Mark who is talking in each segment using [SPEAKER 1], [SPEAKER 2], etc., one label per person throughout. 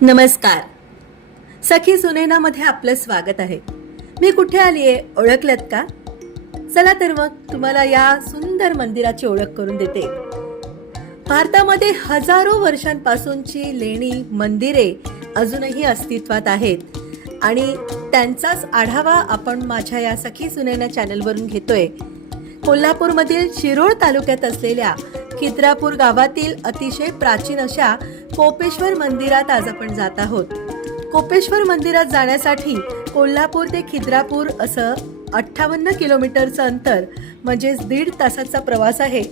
[SPEAKER 1] नमस्कार. सखी सुनेनामध्ये आपलं स्वागत आहे. मी कुठे आली आहे ओळखल्यात का? चला तर मग तुम्हाला या सुंदर मंदिराची ओळख करून देते. भारतामध्ये हजारो वर्षांपासूनची लेणी मंदिरे अजूनही अस्तित्वात आहेत. आणि त्यांचाच आढावा आपण माझ्या या सखी सुनेना चॅनलवरून घेतोय. कोल्हापूरमधील शिरोळ तालुक्यात असलेल्या खिद्रापूर गावातील अतिशय प्राचीन अशा कोपेश्वर मंदिरात आज आपण जात आहोत. कोपेश्वर मंदिरात जाण्यासाठी कोल्हापूर ते खिद्रापूर असं अठ्ठावन्न किलोमीटरचं अंतर म्हणजेच दीड तासाचा प्रवास आहे.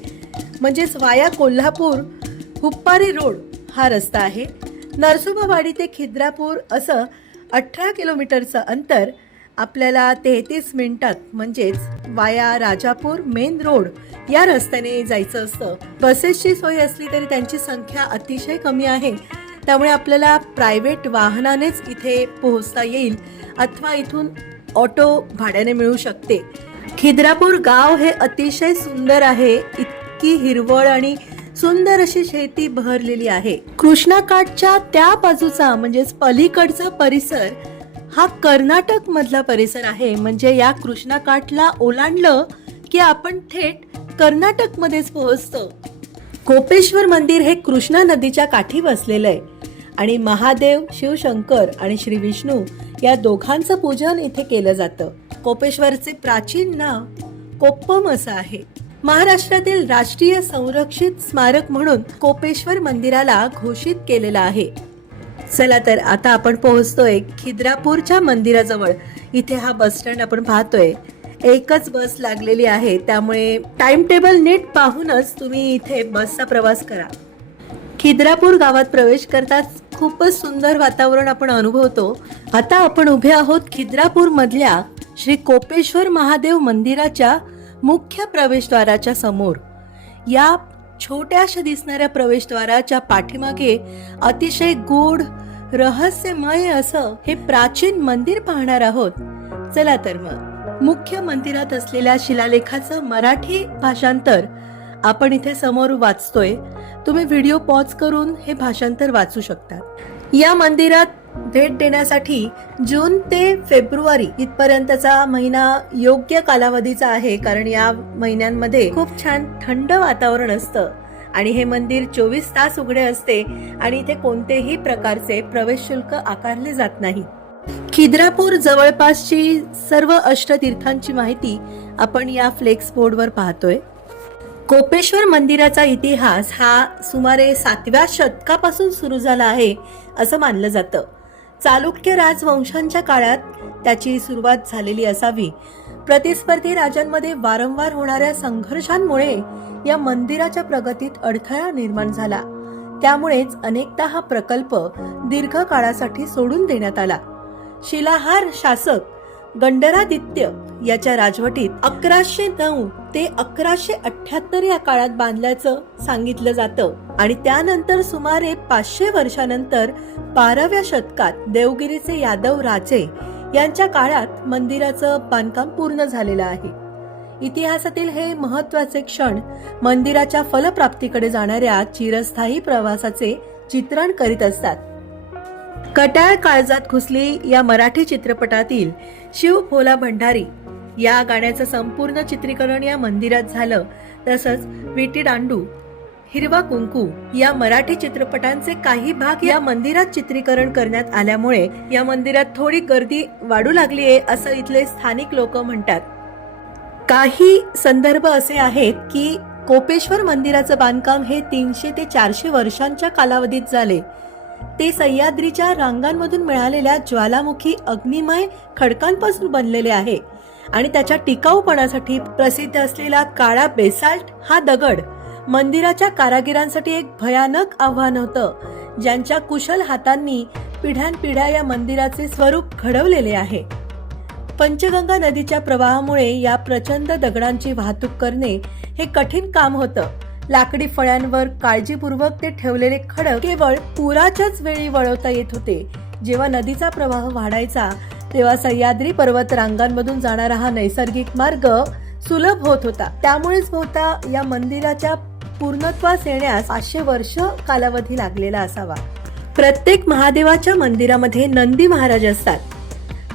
[SPEAKER 1] म्हणजेच वाया कोल्हापूर हुप्पारी रोड हा रस्ता आहे. नरसोबावाडी ते खिद्रापूर असं अठरा किलोमीटरचं अंतर आपल्याला तेहतीस मिनिटात म्हणजेच वाया राजापूर मेन रोड या रस्त्याने जायचं असतं. बसेसची सोय असली तरी त्यांची संख्या अतिशय कमी आहे. त्यामुळे आपल्याला प्रायव्हेट वाहनानेच इथे पोहोचता येईल अथवा इथून ऑटो भाड्याने मिळू शकते. खिद्रापूर गाव हे अतिशय सुंदर आहे. इतकी हिरवळ आणि सुंदर अशी शेती बहरलेली आहे. कृष्णाकाठच्या त्या बाजूचा म्हणजेच पलीकडचा परिसर हा कर्नाटक मधला परिसर आहे. म्हणजे या कृष्णाकाठला ओलांडलं की आपण थेट कर्नाटक मध्येच पोहोचतो. कोपेश्वर मंदिर हे कृष्णा नदीच्या काठी वसलेलं आहे. आणि महादेव शिवशंकर आणि श्री विष्णू या दोघांचं पूजन इथे केलं जातं. कोपेश्वरचे प्राचीन नाव कोप्पम असं आहे. महाराष्ट्रातील राष्ट्रीय संरक्षित स्मारक म्हणून कोपेश्वर मंदिराला घोषित केलेलं आहे. चला तर आता आपण पोहोचतोय खिद्रापूरच्या मंदिराजवळ. इथे हा बस स्टँड आपण पाहतोय. एकच बस लागलेली आहे. त्यामुळे टाइम टेबल नीट पाहूनच तुम्ही इथे बसचा प्रवास करा. खिद्रापूर गावात प्रवेश करताच खूपच सुंदर वातावरण आपण अनुभवतो. आता आपण उभे आहोत खिद्रापूर मधल्या श्री कोपेश्वर महादेव मंदिराच्या मुख्य प्रवेशद्वाराच्या समोर. या छोट्याशा दिसणाऱ्या प्रवेशद्वाराच्या पाठीमागे अतिशय गूढ रहस्यमय असं हे प्राचीन मंदिर पाहणार आहोत. चला तर मग. मुख्य मंदिरात असलेल्या शिलालेखाचं मराठी भाषांतर. आपण इथे समोर वाचतोय. तुम्ही व्हिडिओ पॉज करून हे भाषांतर वाचू शकता. या मंदिरात भेट देण्यासाठी जून ते फेब्रुवारी इथपर्यंतचा महिना योग्य कालावधीचा आहे. कारण या महिन्यांमध्ये खूप छान थंड वातावरण असतं. आणि हे मंदिर चोवीस तास उघडे असते आणि इथे कोणतेही प्रकारचे प्रवेश शुल्क आकारले जात नाही. खिद्रापूर जवळपासची सर्व अष्टतीर्थांची माहिती आपण या फ्लेक्स बोर्डवर पाहतोय. कोपेश्वर मंदिराचा इतिहास हा सुमारे सातव्या शतकापासून सुरू झाला आहे असं मानलं जातं. चालुक्य राजवंशांच्या काळात त्याची सुरुवात झालेली असावी. प्रतिस्पर्धी राजांमध्ये वारंवार होणाऱ्या संघर्षांमुळे या मंदिराच्या प्रगतीत अडथळा निर्माण झाला. त्यामुळेच अनेकदा हा प्रकल्प दीर्घ काळासाठी सोडून देण्यात आला. शिलाहार शासक गंडरादित्य याच्या राजवटीत अकराशे नऊ ते अकराशे अठ्याहत्तर या काळात बांधल्याचं सांगितलं जातं. आणि त्यानंतर सुमारे पाचशे वर्षानंतर बाराव्या शतकात देवगिरीचे यादव राजे यांच्या काळात मंदिराचं बांधकाम पूर्ण झालेलं आहे. इतिहासातील हे महत्त्वाचे क्षण मंदिराच्या फलप्राप्तीकडे जाणाऱ्या चिरस्थायी प्रवासाचे चित्रण करीत असतात. कटाळ काळजात घुसली या मराठी चित्रपटातील शिव भोला भंडारी. या गाण्याचं संपूर्ण चित्रीकरण या मंदिरात झालं. तसंच विटी दांडू हिरवा कुंकू या मराठी चित्रपटांचे काही भाग या मंदिरात चित्रीकरण करण्यात आल्यामुळे या मंदिरात थोडी गर्दी वाढू लागली आहे असं इथले स्थानिक लोक म्हणतात. काही संदर्भ असे आहेत की कोपेश्वर मंदिराचं बांधकाम हे तीनशे ते चारशे वर्षांच्या कालावधीत झाले. ते सह्याद्रीच्या रांगांमधून मिळालेल्या ज्वालामुखी अग्निमय खडकांपासून बनलेले आहे. आणि त्याच्या टिकाऊपणासाठी प्रसिद्ध असलेला काळा बेसाल्ट हा दगड मंदिराच्या कारागिरांसाठी एक भयानक आव्हान होतं ज्यांच्या कुशल हातांनी पिढ्यानपिढ्या या मंदिराचे स्वरूप घडवलेले आहे. पंचगंगा नदीच्या प्रवाहामुळे या प्रचंड दगडांची वाहतूक करणे हे कठीण काम होतं. लाकडी फळ्यांवर काळजीपूर्वक ते ठेवलेले खडक केवळ पुराच्याच वेळी वळवता येत होते. जेव्हा नदीचा प्रवाह वाढायचा तेव्हा सह्याद्री पर्वत रांगांमधून जाणारा हा नैसर्गिक मार्ग सुलभ होत होता. त्यामुळेच होता या मंदिराच्या पूर्णत्वास येण्यास पाचशे वर्ष कालावधी लागलेला असावा. प्रत्येक महादेवाच्या मंदिरामध्ये नंदी महाराज असतात.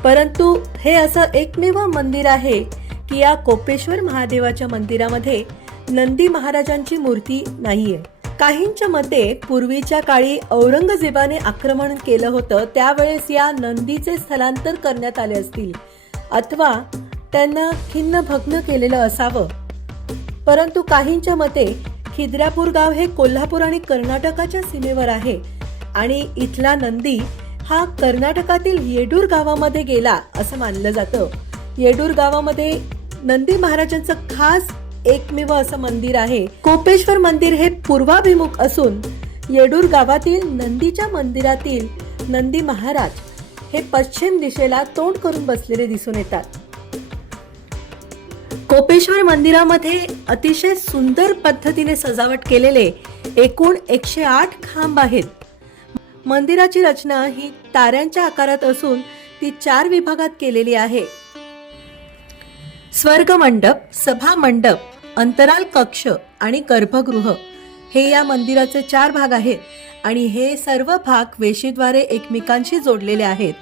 [SPEAKER 1] परंतु हे असं एकमेव मंदिर आहे की या कोपेश्वर महादेवाच्या मंदिरामध्ये नंदी महाराजांची मूर्ती नाहीये. काहींच्या मते पूर्वीच्या काळी औरंगजेबाने आक्रमण केलं होतं त्यावेळेस या नंदीचे स्थलांतर करण्यात आले असतील. अथवा त्यांना खिन्न भग्न केलेलं असावं. परंतु काहींच्या मते खिद्रापूर गाव हे कोल्हापूर आणि कर्नाटकाच्या सीमेवर आहे आणि इथला नंदी हा कर्नाटकातील येडूर गावामध्ये गेला असं मानलं जातं. येडूर गावामध्ये नंदी महाराजांचं खास एकमेव असं मंदिर आहे. कोपेश्वर मंदिर हे पूर्वाभिमुख असून येडूर गावातील नंदीच्या मंदिरातील नंदी महाराज हे पश्चिम दिशेला तोंड करून बसलेले दिसून येतात. कोपेश्वर मंदिरामध्ये अतिशय सुंदर पद्धतीने सजावट केलेले एकूण एकशे आठ खांब आहेत. मंदिराची रचना ही ताऱ्यांच्या आकारात असून ती चार विभागात केलेली आहे. स्वर्ग मंडप सभा मंडप अंतराल कक्ष आणि गर्भगृह हे या मंदिराचे चार भाग आहेत आणि हे सर्व भाग वेशीद्वारे एकमेकांशी जोडलेले आहेत.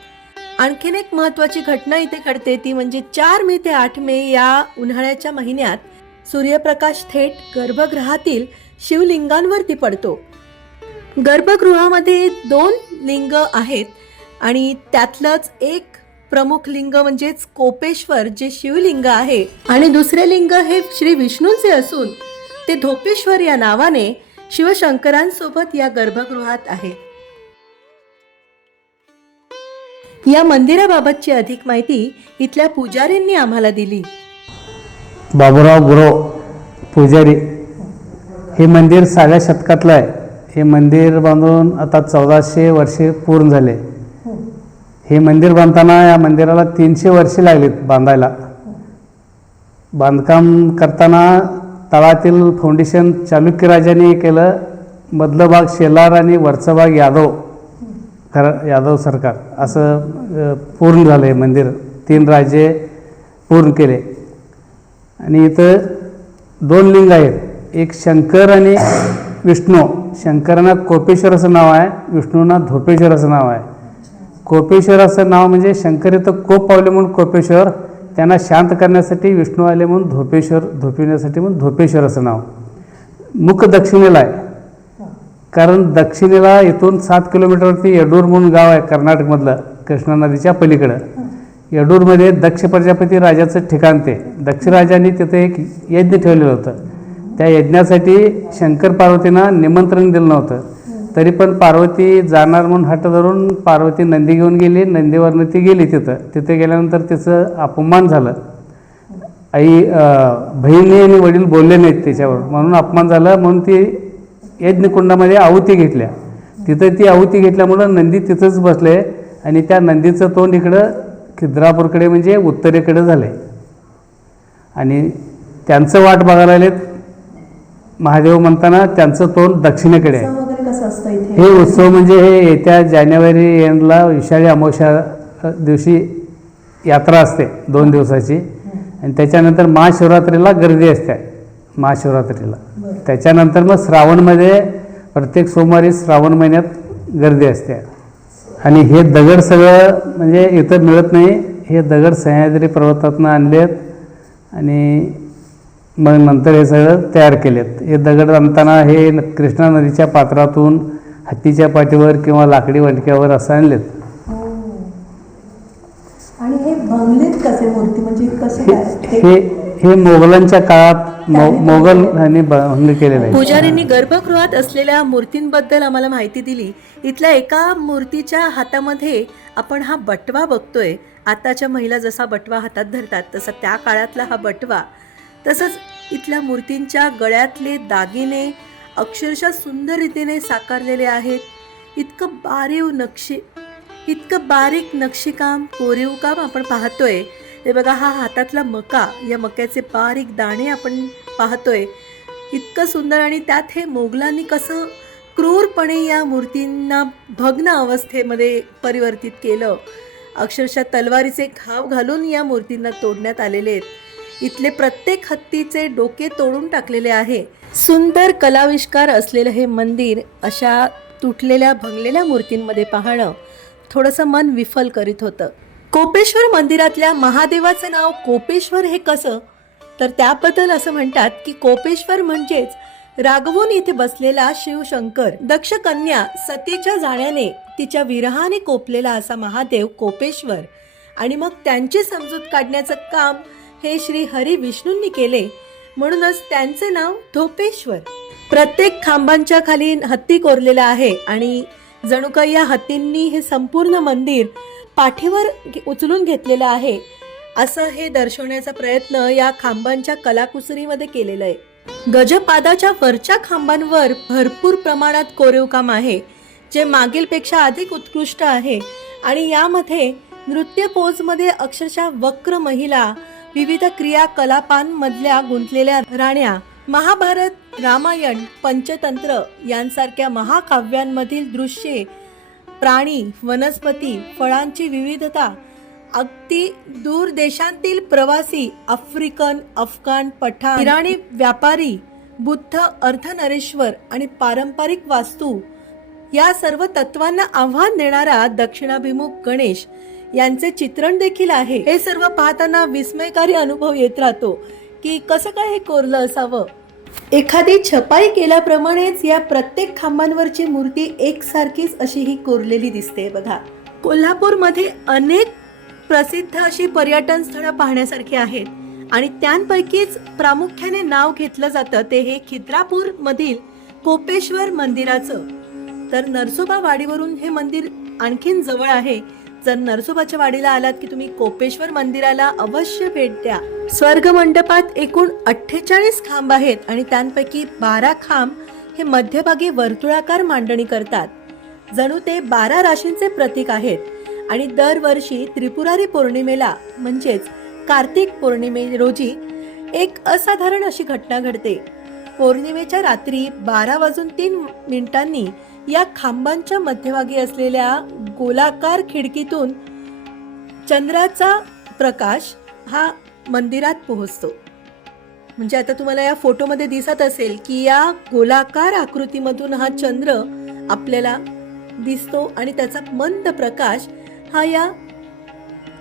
[SPEAKER 1] आणखीन एक महत्वाची घटना इथे घडते ती म्हणजे चार मे ते आठ मे या उन्हाळ्याच्या महिन्यात सूर्यप्रकाश थेट गर्भगृहातील शिवलिंगांवरती पडतो. गर्भगृहामध्ये दोन लिंग आहेत आणि त्यातलंच एक प्रमुख लिंग म्हणजेच कोपेश्वर जे शिवलिंग आहे. आणि दुसरे लिंग हे श्री विष्णूंचे असून ते धोपेश्वर या नावाने शिवशंकरांसोबत या गर्भगृहात आहे. या मंदिराबाबतची अधिक माहिती इथल्या पुजारींनी आम्हाला दिली.
[SPEAKER 2] बाबुराव गुरव पुजारी हे मंदिर साव्या शतकातलं आहे. हे मंदिर बांधून आता चौदाशे वर्षे पूर्ण झाले. हे मंदिर बांधताना या मंदिराला तीनशे वर्षे लागलीत बांधायला. बांधकाम करताना तळातील फाउंडेशन चालुक्य राजाने केलं मधलं भाग शेलार आणि वरचा भाग यादव खरं यादव सरकार असं पूर्ण झालं आहे मंदिर. तीन राजे पूर्ण केले. आणि इथं दोन लिंग आहेत. एक शंकर आणि विष्णू. शंकरांना कोपेश्वर असं नाव आहे विष्णूंना धोपेश्वर असं नाव आहे. कोपेश्वर असं नाव म्हणजे शंकर इथं कोप पावले म्हणून कोपेश्वर त्यांना शांत करण्यासाठी विष्णू आले म्हणून धोपेश्वर धोपिवण्यासाठी म्हणून धोपेश्वर असं नाव. मुख दक्षिणेला आहे. कारण दक्षिणेला इथून सात किलोमीटरवरती येडूर म्हणून गाव आहे कर्नाटकमधलं कृष्णा नदीच्या पलीकडं. येडूरमध्ये दक्ष प्रजापती राजाचं ठिकाण ते. दक्ष राजांनी तिथे एक यज्ञ ठेवलेलं होतं. त्या यज्ञासाठी शंकर पार्वतींना निमंत्रण दिलं नव्हतं. तरी पण पार्वती जाणार म्हणून हट धरून पार्वती नंदी घेऊन गेली नंदीवरनं ती गेली तिथं. तिथे गेल्यानंतर तिचं अपमान झालं. आई बहिणी आणि वडील बोलले नाहीत त्याच्यावर म्हणून अपमान झाला म्हणून ती यज्ञकुंडामध्ये आहुती घेतल्या. तिथं ती आहुती घेतल्यामुळं नंदी तिथंच बसले आणि त्या नंदीचं तोंड इकडं खिद्रापूरकडे म्हणजे उत्तरेकडे झालं आहे आणि त्यांचं वाट बघायला आलेत महादेव म्हणताना त्यांचं तोंड दक्षिणेकडे आहे.
[SPEAKER 1] कसं असतं इथे?
[SPEAKER 2] हे उत्सव म्हणजे हे येत्या जानेवारी एंडला विषाळी अमावस्या दिवशी यात्रा असते दोन दिवसाची. आणि त्याच्यानंतर महाशिवरात्रीला गर्दी असते महाशिवरात्रीला. त्याच्यानंतर मग श्रावणमध्ये प्रत्येक सोमवारी श्रावण महिन्यात गर्दी असते. आणि हे दगड सगळं म्हणजे इथं मिळत नाही. हे दगड सह्याद्री पर्वतातनं आणलेत. आणि मग नंतर हे सगळं तयार केलेत. हे दगड आणताना हे कृष्णा नदीच्या पात्रातून हत्तीच्या पाठीवर किंवा लाकडी वटक्यावर असं आणलेत.
[SPEAKER 1] आणि हे भंगलेत कसे मूर्ती? म्हणजे कसे
[SPEAKER 2] हे हे हे मोगलांच्या काळात मोगल यांनी भंग केलेलं आहे.
[SPEAKER 1] पुजारींनी गर्भगृहात असलेल्या मूर्तींबद्दल आम्हाला माहिती दिली. इथल्या एका मूर्तीच्या हातामध्ये आपण हा बटवा बघतोय. आताच्या महिला जसा बटवा हातात धरतात तसा त्या काळातला हा बटवा तसंच इथल्या मूर्तींच्या गळ्यातले दागिने अक्षरशः सुंदर रीतीने साकारलेले आहेत. इतकं बारीव नक्षी इतकं बारीक नक्षीकाम कोरीव काम आपण पाहतोय. हे बघा हा हातातला मका या मक्याचे बारीक दाणे आपण पाहतोय. इतकं सुंदर आणि त्यात हे मोगलांनी कसं क्रूरपणे या मूर्तींना भग्न अवस्थेमध्ये परिवर्तित केलं. अक्षरशः तलवारीचे घाव घालून या मूर्तींना तोडण्यात आलेले आहेत. इथले प्रत्येक हत्तीचे डोके तोडून टाकलेले आहे. सुंदर कलाविष्कार असलेलं हे मंदिर अशा तुटलेल्या भंगलेल्या मूर्तींमध्ये पाहणं थोडंसं मन विफल करीत होतं. कोपेश्वर मंदिरातल्या महादेवाचं नाव कोपेश्वर हे कसं? तर त्याबद्दल असं म्हणतात की कोपेश्वर म्हणजेच रागवून इथे बसलेला शिवशंकर. दक्ष कन्या सतीच्या जाण्याने तिच्या विरहाने कोपलेला असा महादेव कोपेश्वर. आणि मग त्यांची समजूत काढण्याचं काम हे श्री हरी विष्णूंनी केले. म्हणूनच त्यांचे नाव धोपेश्वर. प्रत्येक खांबांच्या खाली हत्ती कोरलेला आहे आणि जणू काही या हत्तींनी हे संपूर्ण मंदिर पाठीवर उचलून घेतलेलं आहे. असं हे दर्शवण्याचा प्रयत्न या खांबांच्या कलाकुसरीमध्ये केलेलं आहे. गजपादाच्या वरच्या खांबांवर भरपूर प्रमाणात कोरीव काम आहे जे मागीलपेक्षा अधिक उत्कृष्ट आहे. आणि यामध्ये नृत्य पोजमध्ये अक्षरशः वक्र महिला विविध क्रियाकलापांमधल्या गुंतलेल्या राण्या महाभारत रामायण पंचतंत्र यांसारख्या महाकाव्यांमधील दृश्ये प्राणी वनस्पती फळांची विविधता अगदी दूर देशांतील प्रवासी आफ्रिकन अफगाण पठाण इराणी व्यापारी बुद्ध अर्थनरेश्वर आणि पारंपरिक वास्तू या सर्व तत्वांना आव्हान देणारा दक्षिणाभिमुख गणेश यांचे चित्रण देखील आहे. हे सर्व पाहताना विस्मयकारी अनुभव येत राहतो की कसं काय हे कोरलं असावं? एखादी छपाई केल्याप्रमाणेच या प्रत्येक खांबांवरची मूर्ती एकसारखीच अशी ही कोरलेली दिसते बघा. कोल्हापूरमध्ये अनेक प्रसिद्ध अशी पर्यटन स्थळं पाहण्यासारखी आहेत आणि त्यांपैकीच प्रामुख्याने नाव घेतलं जातं ते हे खिद्रापूर मधील कोपेश्वर मंदिराचं. तर नरसोबा वाडीवरून हे मंदिर आणखीन जवळ आहे. जर नरसोबाच्या वाडीला आलात की तुम्ही कोपेश्वर मंदिराला अवश्य भेट द्या. स्वर्ग मंडपात एकूण अठ्ठेचाळीस खांब आहेत आणि त्यांपैकी बारा खांब हे मध्यभागी वर्तुळाकार मांडणी करतात. जणू ते बारा राशींचे प्रतीक आहेत आणि दरवर्षी त्रिपुरारी पौर्णिमेला म्हणजेच कार्तिक पौर्णिमे रोजी एक असाधारण अशी घटना घडते. पौर्णिमेच्या रात्री बारा वाजून तीन मिनिटांनी या खांबांच्या मध्यभागी असलेल्या गोलाकार खिडकीतून चंद्राचा प्रकाश हा मंदिरात पोहोचतो. म्हणजे आता तुम्हाला या फोटोमध्ये दिसत असेल की या गोलाकार आकृतीमधून हा चंद्र आपल्याला दिसतो आणि त्याचा मंद प्रकाश हा या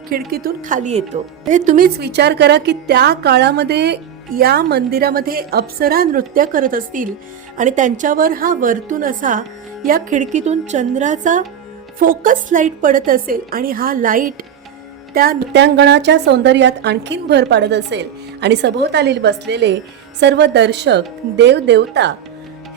[SPEAKER 1] खिडकीतून खाली येतो. हे तुम्हीच विचार करा की त्या काळामध्ये या मंदिरामध्ये अप्सरा नृत्य करत असतील आणि त्यांच्यावर हा वरतून असा या खिडकीतून चंद्राचा फोकस लाइट पडत असेल आणि हा लाइट त्या नृत्यांगणाच्या सौंदर्यात आणखीन भर पाडत असेल. आणि सभोवताली बसलेले सर्व दर्शक देव देवता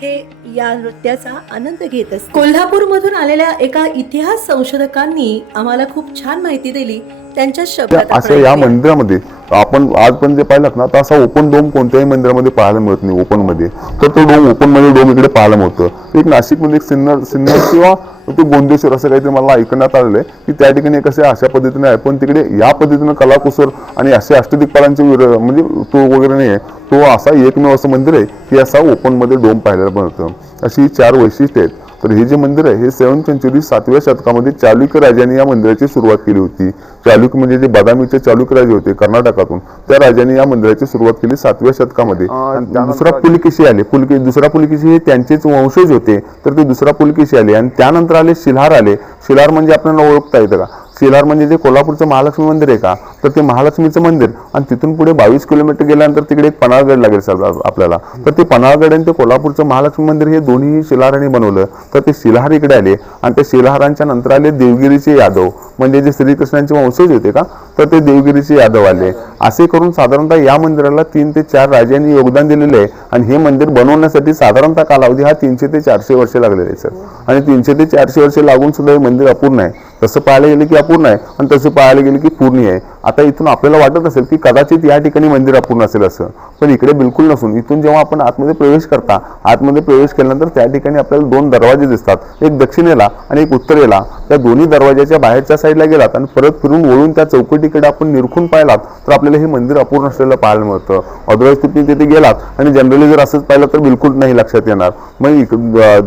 [SPEAKER 1] हे या नृत्याचा आनंद घेत असतात कोल्हापूरमधून आलेल्या एका इतिहास संशोधकांनी आम्हाला खूप छान माहिती दिली. त्यांच्या शब्दात
[SPEAKER 3] अशा
[SPEAKER 1] आपण
[SPEAKER 3] या
[SPEAKER 1] ऐकूया.
[SPEAKER 3] मंदिरामध्ये आपण आजपर्यंत जे पाहिलं ना तर असा ओपन डोम कोणत्याही मंदिरामध्ये पाहायला मिळत नाही ओपनमध्ये. तर तो डोम ओपनमध्ये डोम इकडे पाहायला मिळतं. एक नाशिकमध्ये एक सिन्नर सिन्नर किंवा ते गोंदेश्वर असं काहीतरी मला ऐकण्यात आलेलं आहे की त्या ठिकाणी एक असे अशा पद्धतीने आहे. पण तिकडे या पद्धतीनं कलाकुसर आणि असे अष्टदिक्पालांचे विर- म्हणजे तो वगैरे नाही आहे तो असा एकमेव असं मंदिर आहे की असा ओपनमध्ये डोम पाहायला मिळतं. अशी ही चार वैशिष्ट्ये आहेत. तर हे जे मंदिर आहे हे सेवन सेंचुरी सातव्या शतकामध्ये चालुक्य राजाने या मंदिराची सुरुवात केली होती. चालुक्य म्हणजे जे बदामीचे चालुक्य राजे होते कर्नाटकातून त्या राजाने या मंदिराची सुरुवात केली सातव्या शतकामध्ये. दुसरा पुलकेशी आले. पुलके दुसरा पुलकेशी हे त्यांचेच वंशज होते तर ते दुसरा पुलकेशी आले. आणि त्यानंतर आले शिल्हार आले. शिल्हार म्हणजे आपल्याला ओळखता येतं का? शिलार म्हणजे जे कोल्हापूरचं महालक्ष्मी मंदिर आहे का तर ते महालक्ष्मीचं मंदिर. आणि तिथून पुढे बावीस किलोमीटर गेल्यानंतर तिकडे एक पन्हाळगड लागेल सर आपल्याला. तर ते पन्हाळगड आणि ते कोल्हापूरचं महालक्ष्मी मंदिर हे दोन्ही शिलारांनी बनवलं. तर ते शिलाहार इकडे आले आणि ते शिलाहारांच्या नंतर आले देवगिरीचे यादव. म्हणजे जे श्रीकृष्णांचे वंशज होते का तर ते देवगिरीचे यादव आले. असे करून साधारणतः या मंदिराला तीन ते चार राजांनी योगदान दिलेलं आहे. आणि हे मंदिर बनवण्यासाठी साधारणतः कालावधी हा तीनशे ते चारशे वर्षे लागलेले आहे सर. आणि तीनशे ते चारशे वर्षे लागून सुद्धा हे मंदिर अपूर्ण आहे. तसं पाहायला गेलं की अपूर्ण आहे. आणि तसं पाहायला गेलं की पूर्ण आहे. आता इथून आपल्याला वाटत असेल की कदाचित या ठिकाणी मंदिर अपूर्ण असेल असं. पण इकडे बिलकुल नसून इथून जेव्हा आपण आतमध्ये प्रवेश करता आतमध्ये प्रवेश केल्यानंतर त्या ठिकाणी आपल्याला दोन दरवाजे दिसतात. एक दक्षिणेला आणि एक उत्तरेला. त्या दोन्ही दरवाजाच्या बाहेरच्या साईडला गेलात आणि परत फिरून वळून त्या चौकटीकडे आपण निरखून पाहिलात तर आपल्याला हे मंदिर अपूर्ण असलेलं पाहायला मिळतं. अदरवाईज तुम्ही तिथे गेलात आणि जनरली जर असंच पाहिलं तर बिलकुल नाही लक्षात येणार. मग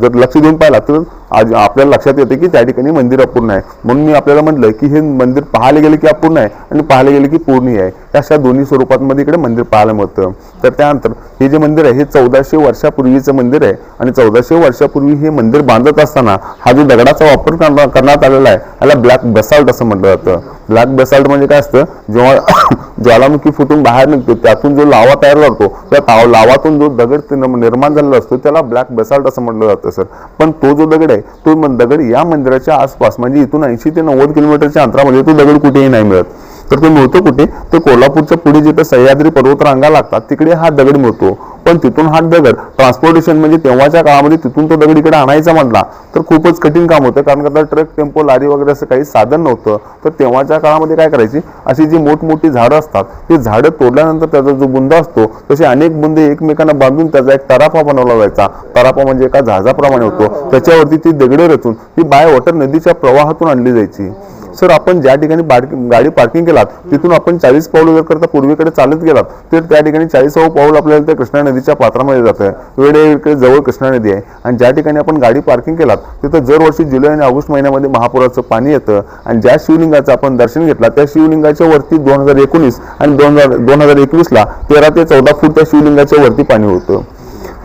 [SPEAKER 3] जर लक्ष देऊन पाहिलात तर आज आपल्याला लक्षात येते की त्या ठिकाणी मंदिर अपूर्ण आहे. म्हणून मी आपल्याला म्हटलं की हे मंदिर पाहायला गेलं की अपूर्ण आहे आणि पाहायला गेलं की पूर्णी आहे. अशा दोन्ही स्वरूपांमध्ये इकडे मंदिर पाहायला मिळतं. तर त्यानंतर हे जे मंदिर आहे हे चौदाशे वर्षापूर्वीचं मंदिर आहे आणि चौदाशे वर्षापूर्वी हे मंदिर बांधत असताना हा जो दगडाचा वापर करण्यात आलेला आहे याला ब्लॅक बेसाल्ट असं म्हटलं जातं. ब्लॅक बेसाल्ट म्हणजे काय असतं? जेव्हा ज्वालामुखी फुटून बाहेर निघतो त्यातून जो लावा तयार करतो त्या लावातून जो दगड निर्माण झालेला असतो त्याला ब्लॅक बेसाल्ट असं म्हटलं जातं सर. पण तो जो दगड आहे तो दगड या मंदिराच्या आसपास म्हणजे इथून ऐंशी ते नव्वद किलोमीटरच्या अंतरामध्ये तो दगड कुठेही नाही मिळत. तर तो मिळतो कुठे? तर कोल्हापूरच्या पुढे जिथं सह्याद्री पर्वतरांगा लागतात तिकडे हा दगड मिळतो. पण तिथून हा दगड ट्रान्सपोर्टेशन म्हणजे तेव्हाच्या काळामध्ये तिथून तो दगड इकडे आणायचा म्हटला तर खूपच कठीण काम होतं. कारण का ट्रक टेम्पो लारी वगैरे असं काही साधन नव्हतं. तर तेव्हाच्या काळामध्ये काय करायची? अशी जी मोठमोठी झाडं असतात ती झाडं तोडल्यानंतर त्याचा जो बुंदा असतो तसे अनेक बुंदे एकमेकांना बांधून त्याचा एक तराफा बनवला जायचा. तराफा म्हणजे एका जहाजाप्रमाणे होतो. त्याच्यावरती ती दगडे रचून ती बाय वॉटर नदीच्या प्रवाहातून आणली जायची. सर आपण ज्या ठिकाणी पार्किंग गाडी पार्किंग केलात तिथून आपण चाळीस पाऊल जर करता पूर्वीकडे चालत गेलात तर त्या ठिकाणी चाळीसावं पाऊल आपल्याला त्या कृष्णा नदीच्या पात्रामध्ये जातं वेळेकडे जवळ कृष्णा नदी आहे. आणि ज्या ठिकाणी आपण गाडी पार्किंग केलात तिथं दरवर्षी जुलै आणि ऑगस्ट महिन्यामध्ये महापुराचं पाणी येतं. आणि ज्या शिवलिंगाचं आपण दर्शन घेतला त्या शिवलिंगाच्या वरती दोन हजार एकोणीस आणि दोन हजार दोन हजार एकवीसला तेरा ते चौदा फूट त्या शिवलिंगाच्या वरती पाणी होतं.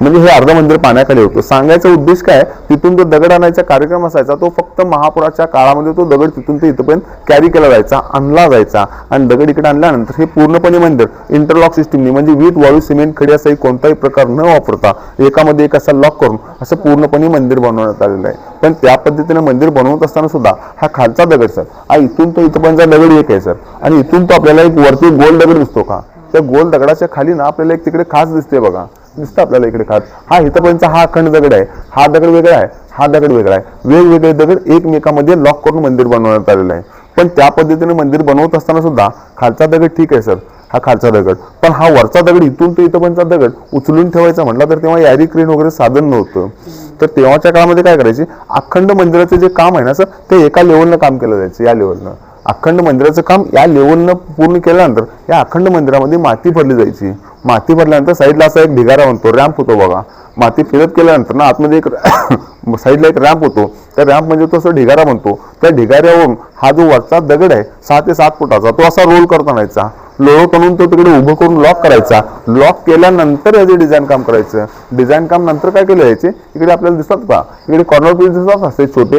[SPEAKER 3] म्हणजे हे अर्ध मंदिर पाण्याखाली होतं. सांगायचा उद्देश काय? तिथून तो दगड आणायचा कार्यक्रम असायचा तो फक्त महापुराच्या काळामध्ये तो दगड तिथून ते इथपर्यंत कॅरी केला जायचा आणला जायचा. आणि दगड इकडे आणल्यानंतर हे पूर्णपणे मंदिर इंटरलॉक सिस्टीमनी म्हणजे वीट वाळू सिमेंट खडी असाही कोणताही प्रकार न वापरता एकामध्ये एक असा लॉक करून असं पूर्णपणे मंदिर बनवण्यात आलेलं आहे. पण त्या पद्धतीने मंदिर बनवत असताना सुद्धा हा खालचा दगड सर हा इथून तो इथपर्यंतचा दगड एक आहे सर. आणि इथून तो आपल्याला एक वरती गोल दगड दिसतो का? त्या गोल दगडाच्या खाली ना आपल्याला एक तिकडे खास दिसते बघा. दिसतं आपल्याला इकडे खात. हा इथपर्यंतचा हा अखंड दगड आहे. हा दगड वेगळा आहे. हा दगड वेगळा आहे. वेगवेगळे दगड एकमेकामध्ये लॉक करून मंदिर बनवण्यात आलेलं आहे. पण त्या पद्धतीने मंदिर बनवत असताना सुद्धा खालचा दगड ठीक आहे सर. हा खालचा दगड. पण हा वरचा दगड इथून तो इथपर्यंतचा दगड उचलून ठेवायचा म्हटला तर तेव्हा यारी क्रेन वगैरे साधन नव्हतं. तर तेव्हाच्या काळामध्ये काय करायचे? अखंड मंदिराचं जे काम आहे ना सर ते एका लेवलनं काम केलं जायचं या लेवलनं अखंड मंदिराचं काम या लेवलनं पूर्ण केल्यानंतर या अखंड मंदिरामध्ये माती भरली जायची. माती भरल्यानंतर साईडला असा एक ढिगारा म्हणतो रॅम्प होतो बघा. माती फिरत केल्यानंतर ना आतमध्ये एक साईडला एक रॅम्प होतो. त्या रॅम्प म्हणजे तो असं ढिगारा म्हणतो. त्या ढिगाऱ्यावरून हा जो वरचा दगड आहे सहा ते सात फुटाचा तो असा रोल करता आणायचा. लोळ करून तो तिकडे उभं करून लॉक करायचा. लॉक केल्यानंतर याचे डिझाईन काम करायचं. डिझाईन काम नंतर काय केलं जायचे इकडे आपल्याला दिसतात का? इकडे कॉर्नर पीस दिसतात असते छोटे.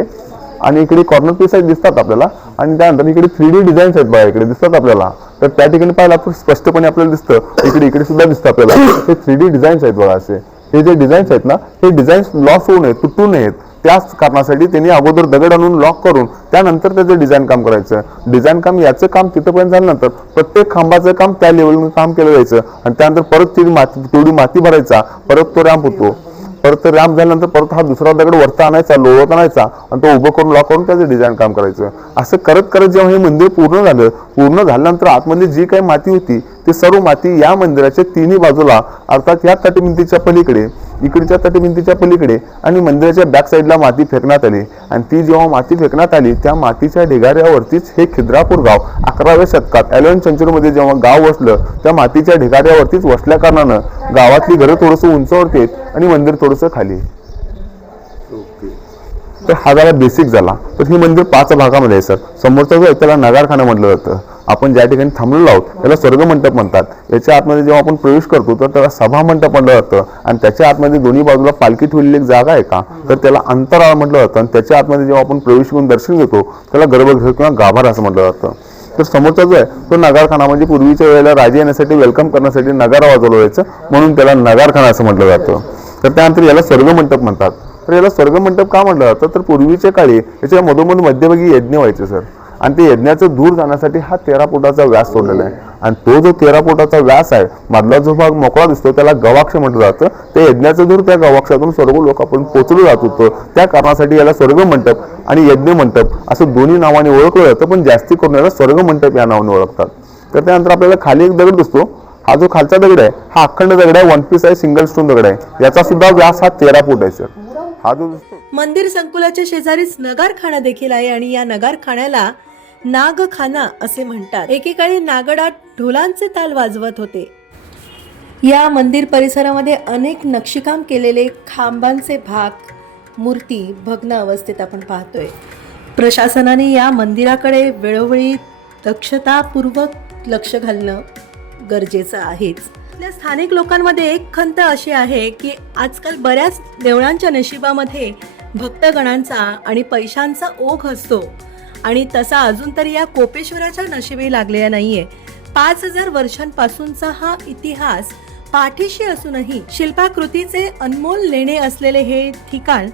[SPEAKER 3] आणि इकडे कॉर्नर पीस आहेत दिसतात आपल्याला. आणि त्यानंतर इकडे थ्री डी डिझाईन्स आहेत बघा इकडे दिसतात आपल्याला. तर त्या ठिकाणी पाहिलं आपण स्पष्टपणे आपल्याला दिसतं. इकडे इकडे सुद्धा दिसतं आपल्याला. हे थ्री डी डिझाईन्स आहेत बघा असे. हे जे डिझाईन्स आहेत ना हे डिझाईन्स लॉस होऊ नयेत तुटू नयेत. त्याच कारणासाठी त्यांनी अगोदर दगड आणून लॉक करून त्यानंतर त्याचं डिझाईन काम करायचं. डिझाईन काम याचं काम तिथंपर्यंत झाल्यानंतर प्रत्येक खांबाचं काम त्या लेवलनं काम केलं जायचं. आणि त्यानंतर परत ती माती तेवढी माती भरायचा. परत तो रॅम्प होतो. परत रॅम्प झाल्यानंतर परत हा दुसरा दगड वरता आणायचा लोळत आणायचा आणि तो उभं करून लॉक करून त्याचं डिझाईन काम करायचं. असं करत करत जेव्हा हे मंदिर पूर्ण झालं पूर्ण झाल्यानंतर आतमध्ये जी काही माती होती ती सर्व माती या मंदिराच्या तिन्ही बाजूला अर्थात या तटभिंतीच्या पलीकडे इकडच्या तटभिंतीच्या पलीकडे आणि मंदिराच्या बॅक साईडला माती फेकण्यात आली. आणि ती जेव्हा माती फेकण्यात आली त्या मातीच्या ढिगाऱ्यावरतीच हे खिद्रापूर गाव अकराव्या शतकात अलेवन सेंचुरीमध्ये जेव्हा गाव वसलं त्या मातीच्या ढिगाऱ्यावरतीच वसल्या कारणानं गावातली घरं थोडंसं उंचावरती आहेत आणि मंदिर थोडंसं खाली. तर हा झाला बेसिक झाला. तर हे मंदिर पाच भागामध्ये आहे सर. समोरचा जो आहे त्याला नगारखाना म्हटलं जातं. आपण ज्या ठिकाणी थांबलेलो आहोत त्याला स्वर्ग मंडप म्हणतात. याच्या आतमध्ये जेव्हा आपण प्रवेश करतो तर त्याला सभा मंडप म्हटलं जातं. आणि त्याच्या आतमध्ये दोन्ही बाजूला पालखी ठेवलेली एक जागा आहे का? तर त्याला अंतराळ म्हटलं जातं. आणि त्याच्या आतमध्ये जेव्हा आपण प्रवेश करून दर्शन घेतो त्याला गर्भगृह किंवा गाभार असं म्हटलं जातं. तर समोरचा जो आहे तो नगारखाना म्हणजे पूर्वीच्या वेळेला राजे येण्यासाठी वेलकम करण्यासाठी नगारा वाजवलं जायचं. म्हणून त्याला नगारखाना असं म्हटलं जातं. तर त्यानंतर याला स्वर्ग मंडप म्हणतात. तर याला स्वर्ग मंडप का म्हटलं जातं? तर पूर्वीच्या काळी याच्या मधोमध मध्यभागी यज्ञ व्हायचे सर. आणि ते यज्ञाचं दूर जाण्यासाठी हा तेरा पोटाचा व्यास सोडलेला आहे. आणि तो जो तेरा पोटाचा व्यास आहे मधला जो भाग मोकळा दिसतो त्याला गवाक्ष म्हटलं जातं. ते यज्ञाचं दूर त्या गवाक्षातून सर्व लोक आपण पोचलो जात होतो. त्या कारणासाठी याला स्वर्ग मंडप आणि यज्ञ मंडप असं दोन्ही नावाने ओळखलं जातं पण जास्ती करून याला स्वर्ग मंडप या नावाने ओळखतात. तर त्यानंतर आपल्याला खाली एक दगड दिसतो. हा जो खालचा दगड आहे हा अखंड दगड आहे वन पीस आहे सिंगल स्टोन दगड आहे. याचा सुद्धा व्यास हा तेरा फूट आहे सर हा जो
[SPEAKER 1] मंदिर संकुलाच्या शेजारीच नगारखाना देखील आहे आणि या नगारखान्याला नागखाना असे म्हणतात. एकेकाळी नागडात ढोलांचे ताल वाजवत होते. या मंदिर परिसरामध्ये अनेक नक्षीकाम केलेले खांबांचे भाग मूर्ती भग्न अवस्थेत आपण पाहतोय. प्रशासनाने या मंदिराकडे वेळोवेळी दक्षतापूर्वक लक्ष घालणं गरजेचं आहेच. आपल्या स्थानिक लोकांमध्ये एक खंत अशी आहे की आजकाल बऱ्याच देवळांच्या नशिबामध्ये भक्तगणांचा आणि पैशांचा ओघ असतो. आणि तसा अजून तरी या कोपेश्वराच्या नशिबी लागलेला नाहीये. पाच हजार वर्षांपासूनचा हा इतिहास पाठीशी असूनही शिल्पाकृतीचे अनमोल लेणे असलेले हे ठिकाण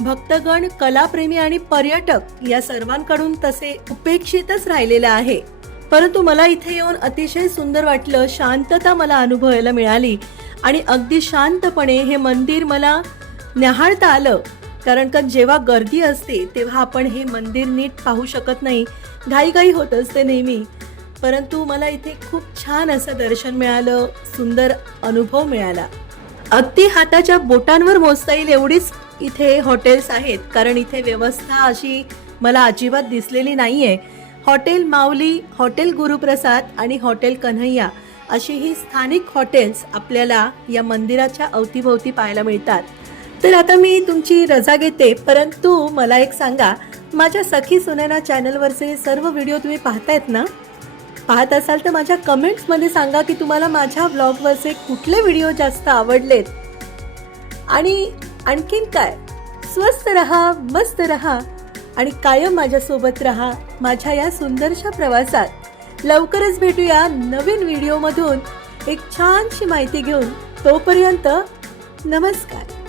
[SPEAKER 1] भक्तगण कलाप्रेमी आणि पर्यटक या सर्वांकडून तसे उपेक्षितच राहिलेलं आहे. परंतु मला इथे येऊन अतिशय सुंदर वाटलं शांतता मला अनुभवायला मिळाली आणि अगदी शांतपणे हे मंदिर मला न्याहाळता आलं. कारण का जेव्हा गर्दी असते तेव्हा आपण हे मंदिर नीट पाहू शकत नाही. घाईघाई होत असते नेहमी. परंतु मला इथे खूप छान असं दर्शन मिळालं सुंदर अनुभव मिळाला. अगदी हाताच्या बोटांवर मोजता येईल एवढीच इथे हॉटेल्स आहेत. कारण इथे व्यवस्था अशी मला अजिबात दिसलेली नाही आहे हॉटेल माऊली हॉटेल गुरुप्रसाद आणि हॉटेल कन्हैया अशी ही स्थानिक हॉटेल्स आपल्याला या मंदिराच्या अवतीभोवती पाहायला मिळतात. तर आता मी तुमची रजा घेते परंतु मला एक सांगा माझ्या सखी सुनैना चॅनलवरचे सर्व व्हिडिओ तुम्ही पाहतायत ना? पाहत असाल तर माझ्या कमेंट्समध्ये सांगा की तुम्हाला माझ्या ब्लॉगवरचे कुठले व्हिडिओ जास्त आवडलेत. आणि आणखीन काय? स्वस्त रहा मस्त रहा आणि कायम माझ्यासोबत रहा माझ्या या सुंदरशा प्रवासात. लवकरच भेटूया नवीन व्हिडिओमधून. एक छानशी माहिती घेऊन तोपर्यंत नमस्कार.